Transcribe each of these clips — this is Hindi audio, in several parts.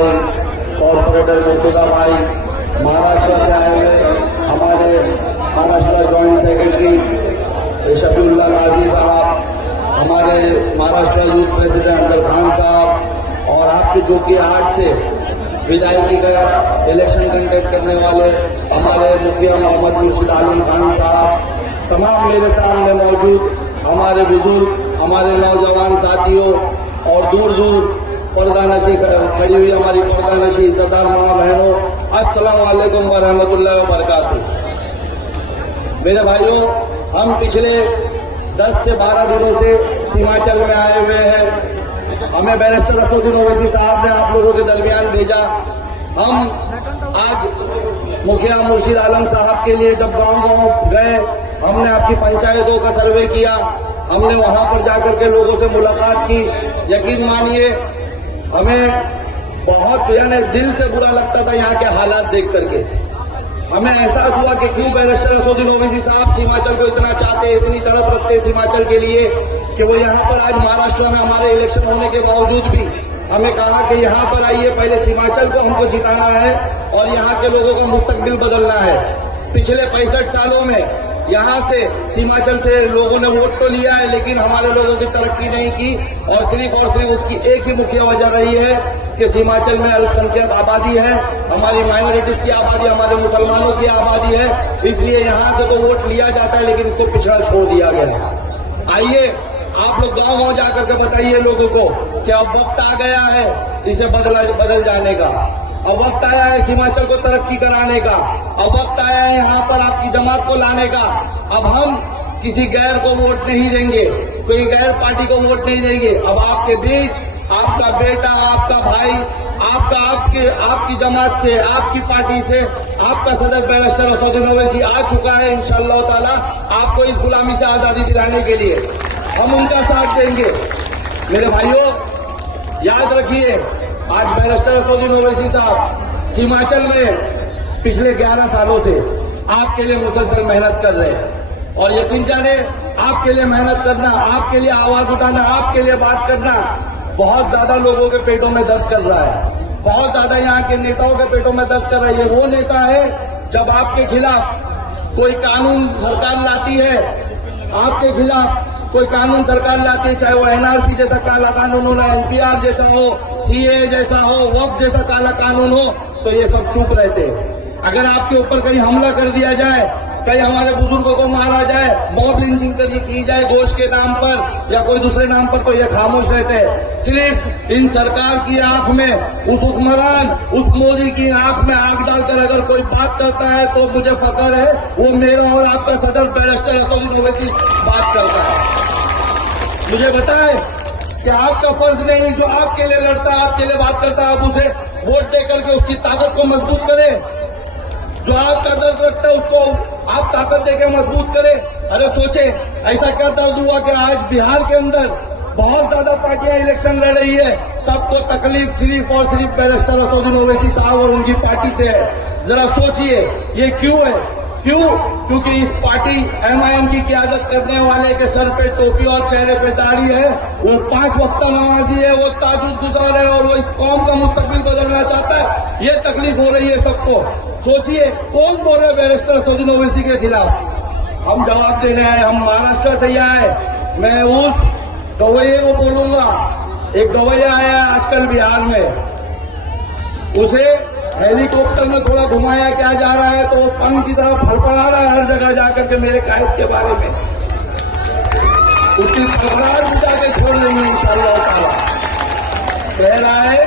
भाई, कॉर्पोरेटर मुर्तुजा भाई, महाराष्ट्र से आए हुए हमारे महाराष्ट्र जॉइंट सेक्रेटरी शफीउल्लाह काजी साहब, हमारे महाराष्ट्र यूथ प्रेसिडेंट अफजल खान साहब, और आपके जो कि आज से विधायकी का इलेक्शन कंडक्ट करने वाले हमारे मुखिया मोहम्मद मुर्शिद आलम खान साहब, तमाम मेरे सामने मौजूद हमारे बुजुर्ग, हमारे नौजवान साथियों और दूर दूर पर्दानशी खड़ी हुई हमारी पर्दानशी इज्जतदार माँ बहनों, अस्सलाम वालेकुम व रहमतुल्लाहि व बरकातुहू। मेरे भाइयों, हम पिछले 10 से 12 दिनों से सीमांचल में आए हुए हैं। हमें बैरिस्टर असदुद्दीन ओवैसी साहब ने आप लोगों के दरमियान भेजा। हम आज मुखिया मुर्शिद आलम साहब के लिए जब गांव-गांव गए, हमने आपकी पंचायतों का सर्वे किया, हमने वहां पर जाकर के लोगों से मुलाकात की। यकीन मानिए, हमें बहुत यानी दिल से बुरा लगता था यहाँ के हालात देख करके। हमें एहसास हुआ कि क्यों बैरिस्टर असदुद्दीन ओवैसी साहब सीमांचल को इतना चाहते, इतनी तड़प रखते सीमांचल के लिए कि वो यहाँ पर आज महाराष्ट्र में हमारे इलेक्शन होने के बावजूद भी हमें कहा कि यहाँ पर आइए, पहले सीमांचल को हमको जिताना है और यहाँ के लोगों का मुस्तकबिल बदलना है। पिछले 65 सालों में यहाँ से सीमांचल से लोगों ने वोट तो लिया है, लेकिन हमारे लोगों की तरक्की नहीं की, और सिर्फ उसकी एक ही मुख्य वजह रही है कि सीमांचल में अल्पसंख्यक आबादी है, हमारी माइनॉरिटीज की आबादी, हमारे मुसलमानों की आबादी है, इसलिए यहाँ से तो वोट लिया जाता है लेकिन इसको पिछड़ा छोड़ दिया गया है। आइए आप लोग गांव-गांव जाकर के बताइए लोगों को कि अब वक्त आ गया है इसे बदल जाने का, अब वक्त आया है सीमांचल को तरक्की कराने का, अब वक्त आया है यहाँ पर आपकी जमात को लाने का। अब हम किसी गैर को वोट नहीं देंगे, कोई गैर पार्टी को वोट नहीं देंगे। अब आपके बीच आपका बेटा, आपका भाई, आपकी जमात से, आपकी पार्टी से आपका सदस्य बैरिस्टर असदुद्दीन ओवैसी आ चुका है। इंशाअल्लाह ताला आपको इस गुलामी से आजादी दिलाने के लिए हम उनका साथ देंगे। मेरे भाइयों, याद रखिए, आज बैरिस्टर असदुद्दीन ओवैसी साहब सीमांचल में पिछले 11 सालों से आपके लिए मुसलसल मेहनत कर रहे हैं, और यकीन जाने आपके लिए मेहनत करना, आपके लिए आवाज उठाना, आपके लिए बात करना बहुत ज्यादा लोगों के पेटों में दर्द कर रहा है, बहुत ज्यादा यहाँ के नेताओं के पेटों में दर्द कर रहा है। ये वो नेता है जब आपके खिलाफ कोई कानून सरकार लाती है, आपके खिलाफ कोई कानून सरकार लाती है, चाहे वो एनआरसी जैसा काला कानून हो, एनपीआर जैसा हो, सीए जैसा हो, वक्फ जैसा काला कानून हो, तो ये सब चुप रहते हैं। अगर आपके ऊपर कहीं हमला कर दिया जाए, कहीं हमारे बुजुर्गों को मारा जाए, मॉब लिंचिंग की जाए दोष के नाम पर या कोई दूसरे नाम पर, तो ये खामोश रहते हैं। सिर्फ इन सरकार की आंख में, उस हुक्मरान, उस मोदी की आंख में आंख डालकर अगर कोई बात करता है तो मुझे फख्र है, वो मेरा और आपका सदर बैरिस्टर असदुद्दीन ओवैसी बात करता है। मुझे बताएं कि आपका फर्ज नहीं, जो आपके लिए लड़ता है, आपके लिए बात करता है, आप उसे वोट देकर के उसकी ताकत को मजबूत करें। जो आपका दर्द रखता है उसको आप ताकत देकर मजबूत करें। अरे सोचे, ऐसा क्या दर्द हुआ कि आज बिहार के अंदर बहुत ज्यादा पार्टियां इलेक्शन लड़ रही है, सबको तकलीफ सिर्फ और सिर्फ बैरिस्टर असदुद्दीन ओवैसी साहब और उनकी पार्टी से है। जरा सोचिए ये क्यों है? क्यों? क्योंकि इस पार्टी एमआईएम की क़यादत करने वाले के सर पे टोपी और चेहरे पे दाढ़ी है, वो 5 वक्त नमाजी है, वो ताजुद गुजार है, और वो इस कौम का मुस्तकबिल बदलना चाहता है। ये तकलीफ हो रही है सबको। सोचिए, कौन बोल रहे बैरिस्टर असदुद्दीन ओवैसी के खिलाफ? हम जवाब देने आए, हम महाराष्ट्र से आए। मैं उस गवैये को बोलूंगा, एक गवैया आया आजकल बिहार में, उसे हेलीकॉप्टर में थोड़ा घुमाया क्या जा रहा है तो वो पंख की तरह फड़फड़ा रहा है हर जगह जाकर के मेरे कायद के बारे में। उसकी फड़फड़ाहट बुझा के छोड़ देंगे इंशाअल्लाह ताला। कह रहा है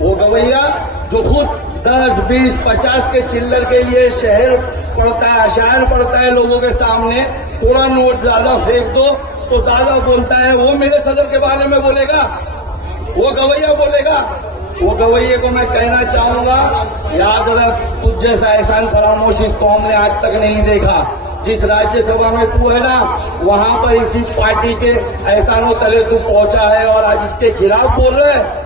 वो गवैया जो खुद 10, 20, 50 के चिल्लर के लिए शहर पड़ता है लोगों के सामने, थोड़ा नोट ज्यादा फेंक दो तो ज्यादा बोलता है, वो मेरे सदर के बारे में बोलेगा, वो गवैया बोलेगा। वो गवैये को मैं कहना चाहूंगा, याद रख, तुझ जैसा एहसान फरामोश इस कौम ने आज तक नहीं देखा। जिस राज्यसभा में तू है ना, वहां पर इसी पार्टी के एहसानों तले तू पहुंचा है और आज इसके खिलाफ बोल रहे है।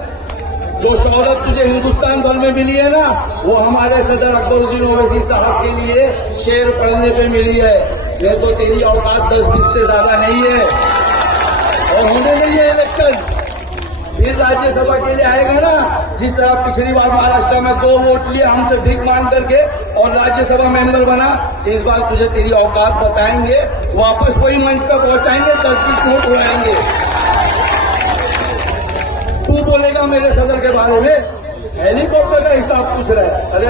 जो शोहरत तुझे हिंदुस्तान भर में मिली है ना, वो हमारे सदर अकबरुद्दीन ओवैसी साहब के लिए शेर पढ़ने पे मिली है। ये तो तेरी औकात 10-20 से ज्यादा नहीं है, और होने नहीं है इलेक्शन। फिर राज्यसभा के लिए आएगा ना, जिस तरह पिछली बार महाराष्ट्र में 2 वोट लिए हमसे भीख मांग करके और राज्यसभा मेंबर बना, इस बार तुझे तेरी औकात बताएंगे, वापस वही मंच पर पहुंचाएंगे, 10-20 वोट उड़ाएंगे। तू बोलेगा मेरे सदर के बारे में, हेलीकॉप्टर का हिसाब पूछ रहा है, अरे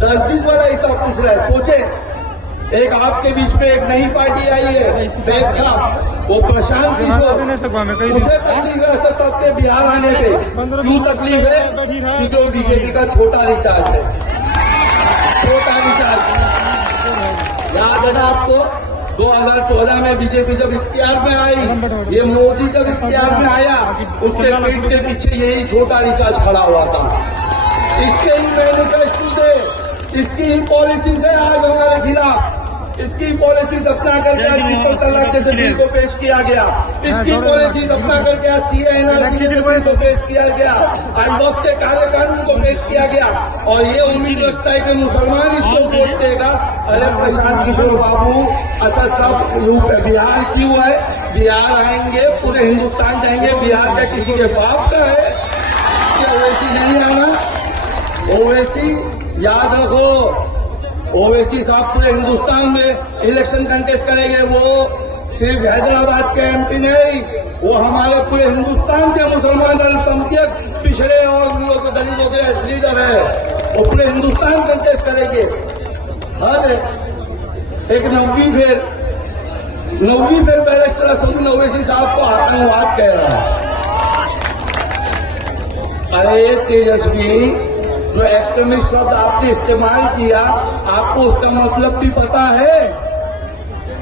10-20 वाला हिसाब पूछ रहा है। सोचे एक आपके बीच में एक नई पार्टी आई है स्वेच्छा, वो प्रशांत किशोर, मुझे तकलीफ है तब के बिहार आने पे। क्यों तकलीफ है? क्योंकि वो बीजेपी का छोटा रिचार्ज है, छोटा रिचार्ज। याद है ना आपको 2014 में बीजेपी जब इख्तियार में आई, ये मोदी जब इख्तियार में आया, उसके पीठ के पीछे यही छोटा रिचार्ज खड़ा हुआ था। इसके ही मैनिफेस्टो से, इसकी ही पॉलिसी से आज हमारे खिलाफ, इसकी पॉलिसीज अपना करके आज ट्रिपल तलाक जैसे बिल को पेश किया गया, इसकी पॉलिसीज अपना करके आज CANR जैसे बिल को पेश किया गया, आज वक्त के काले कानून को पेश किया गया, और ये उम्मीद रखता है कि मुसलमान इसको वोट देगा। अरे प्रशांत किशोर बाबू, अच्छा सब बिहार क्यों है? बिहार आएंगे, पूरे हिंदुस्तान जाएंगे, बिहार का किसी के बाप का है क्या? ओवैसी नहीं आना, ओवैसी याद रखो, ओवैसी साहब पूरे हिंदुस्तान में इलेक्शन कंटेस्ट करेंगे। वो सिर्फ हैदराबाद के MP नहीं, वो हमारे पूरे हिंदुस्तान के मुसलमान अल्पसंख्यक पिछड़े और लोग दलितों के लीडर है, वो पूरे हिंदुस्तान कंटेस्ट करेंगे। हर एक 9वीं फेर बैरिस्टर असदुद्दीन ओवैसी साहब को आतंकवाद कह रहा है। अरे तेजस्वी, जो एक्सट्रीमिस्ट शब्द आपने इस्तेमाल किया, आपको उसका मतलब भी पता है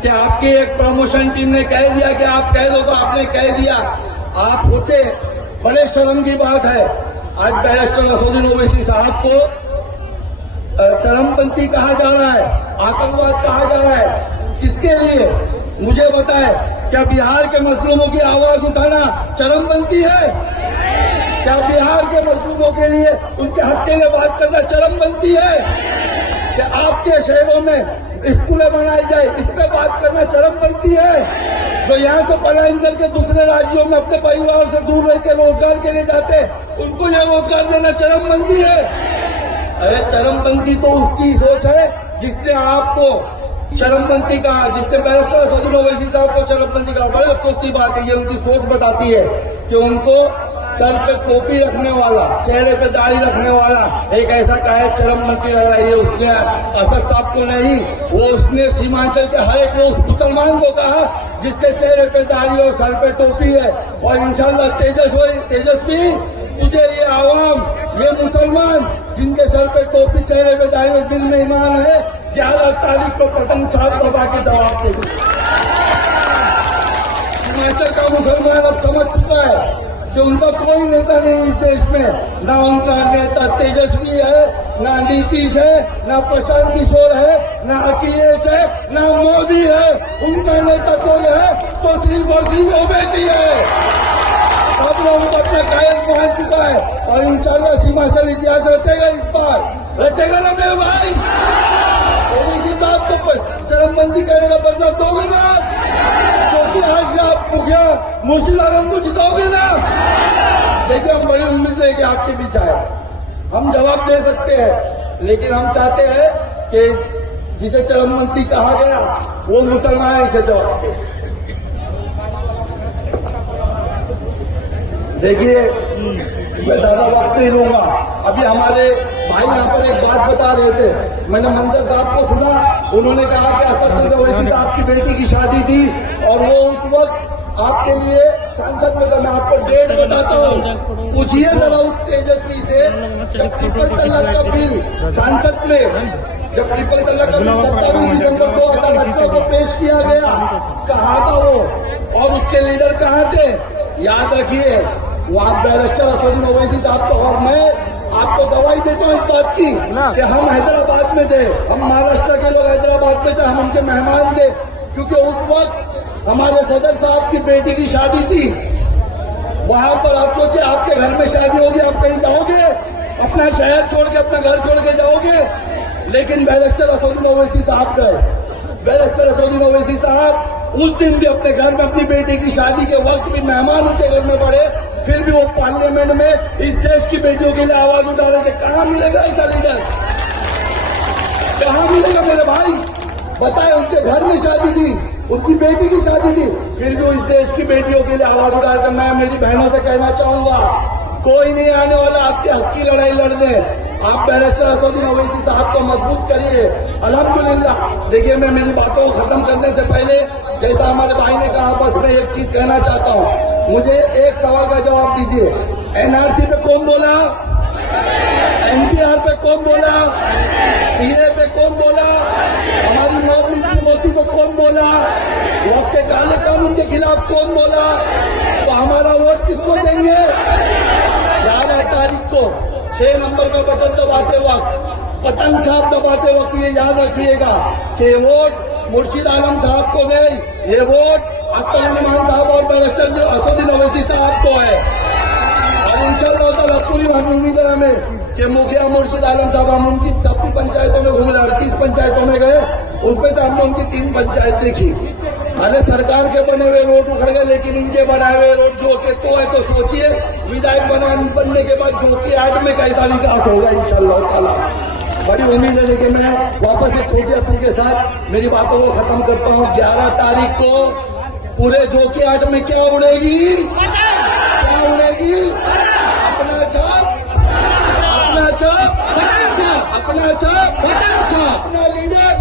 कि आपकी एक प्रमोशन टीम ने कह दिया कि आप कह दो, तो आपने कह दिया। आप सोचे, बड़े शर्म की बात है, आज बैरिस्टर असदुद्दीन ओवैसी साहब को चरमपंथी कहा जा रहा है, आतंकवाद कहा जा रहा है। किसके लिए? मुझे बताए, क्या बिहार के मजलूमों की आवाज उठाना चरमपंथी है? क्या बिहार के मजदूरों के लिए उनके हक के लिए बात करना चरमपंथी है? क्या आपके शहरों में स्कूलें बनाई जाए, इस पे बात करना चरमपंथी है? जो यहाँ से पलायन करके दूसरे राज्यों में अपने परिवार से दूर रह के रोजगार के लिए जाते, उनको यह रोजगार देना चरमपंथी है? अरे चरमपंथी तो उसकी सोच है जिसने आपको चरमपंथी कहा, जिसने बैरिस्टर असदुद्दीन ओवैसी साहब को चरमपंथी कहा। बड़े अफसोस की बात है, ये उनकी सोच बताती है कि उनको सर पे टोपी रखने वाला, चेहरे पे दाढ़ी रखने वाला एक ऐसा कहे चरमपंथी लग रहा है। ये उसने असद साहब को नहीं, वो उसने सीमांचल के हर एक मुसलमान को कहा जिसके चेहरे पे दाढ़ी और सर पे टोपी है। और इंशाल्लाह तेजस्वी, तुझे ये आवाम, ये मुसलमान जिनके सर पे टोपी, चेहरे पे दाढ़ी और दिल में ईमान है, 11 तारीख को पतंग छाप दबा के जवाब देगी। हिमाचल का मुसलमान अब समझ चुका है कि उनका कोई नेता नहीं इस देश में, ना उनका नेता तेजस्वी है, ना नीतीश है, ना प्रशांत किशोर है, ना अखिलेश है, ना मोदी है। उनका नेता कोई है तो सिर्फ और सिर्फ ओवैसी है। सब लोग अपने कायल पहुंच चुका है, और इंशाल्लाह हिमाचल इतिहास रचेगा, इस बार रचेगा ना मेरे भाई। ओवैसी साहब को चरमबंदी करने का बदला दोगे ना? क्योंकि आज से आप मुखिया मुर्शिदाबाद को जिताओगे ना? देखिए, हम बड़ी उम्मीद है कि आपके बीच आए, हम जवाब दे सकते हैं, लेकिन हम चाहते हैं कि जिसे चरमबंदी कहा गया वो मुसलमान इसे जवाब दे। देखिए, मैं ज्यादा वक्त नहीं लूंगा। अभी हमारे भाई यहाँ पर एक बात बता रहे थे, मैंने मंजर साहब को सुना, उन्होंने कहा कि असदुद्दीन ओवैसी साहब की बेटी की शादी थी और वो उस वक्त आपके लिए सांसद में था। मैं आपको डेट बताता हूँ, पूछिए जरा उस तेजस्वी से, जब ट्रिपल तलाक का बिल सांसद में, जब ट्रिपल तलाक का बिल 27 दिसंबर 2018 को पेश किया गया, कहाँ था वो और उसके लीडर कहाँ थे? याद रखिए, वो आप बैरिस्टर असदुद्दीन ओवैसी साहब को, और मैं आपको गवाही देता हूँ इस बात की कि हम हैदराबाद में थे, हम महाराष्ट्र के लोग हैदराबाद में थे, हम उनके मेहमान थे, क्योंकि उस वक्त हमारे सदर साहब की बेटी की शादी थी। वहां पर आप सोचिए, आपके घर में शादी होगी, आप कहीं जाओगे? अपना शहर छोड़ के, अपना घर छोड़ के जाओगे? लेकिन बैरिस्टर असदुद्दीन ओवैसी साहब गए। बैरिस्टर असदुद्दीन ओवैसी साहब उस दिन भी अपने घर में अपनी बेटी की शादी के वक्त भी मेहमान उनके घर में पड़े, फिर भी वो पार्लियामेंट में इस देश की बेटियों के लिए आवाज उठा रहे थे। कहाँ मिलेगा ऐसा लीडर? कहाँ मिलेगा मेरे भाई? बताए, उनके घर में शादी थी, उनकी बेटी की शादी थी, फिर भी वो इस देश की बेटियों के लिए आवाज उठा रहे थे। मैं मेरी बहनों से कहना चाहूंगा, कोई नहीं आने वाला आपके हक की लड़ाई लड़ने। आप बैरिस्टर असदुद्दीन ओवैसी साहब को मजबूत करिए। अल्हम्दुलिल्लाह। देखिए, मैं मेरी बातों को खत्म करने से पहले, जैसा हमारे भाई ने कहा, बस मैं एक चीज कहना चाहता हूं। मुझे एक सवाल का जवाब दीजिए। एनआरसी पे कौन बोला? एनपीआर पे कौन बोला? सीए पे कौन बोला? हमारी नौकरी की मोती पे कौन बोला? वक्त के काले कानून के खिलाफ कौन बोला? तो हमारा वोट किसको देंगे? 11 तारीख को 6 नंबर का बटन दबाते वक्त, पतंग छाप दबाते वक्त ये याद रखिएगा कि ये वोट मुर्शिद आलम साहब को नहीं, ये वोट अख्तर रहमान साहब और बैरिस्टर असदुद्दीन ओवैसी साहब को है। और इंशाअल्लाह पूरी उम्मीद है हमें कि मुखिया मुर्शिद आलम साहब, हम उनकी सबकी पंचायतों में घूमे, 38 पंचायतों में गए, उसमें से हमने उनकी 3 पंचायत देखी। अरे सरकार के बने हुए रोड उखड़ गए, लेकिन इनके बनाए हुए रोड जो के तो है। तो सोचिए, विधायक बनने के बाद जोकी आठ में कैसा विकास होगा इंशाअल्लाह ताला। बड़ी उम्मीद है। लेकिन मैं वापस एक छोटी अपील के साथ मेरी बातों को खत्म करता हूँ। 11 तारीख को पूरे जोकी आठ में क्या उड़ेगी? क्या उड़ेगी? अपना छाप, अपना छाप, अपना छाप, अपना लीडर।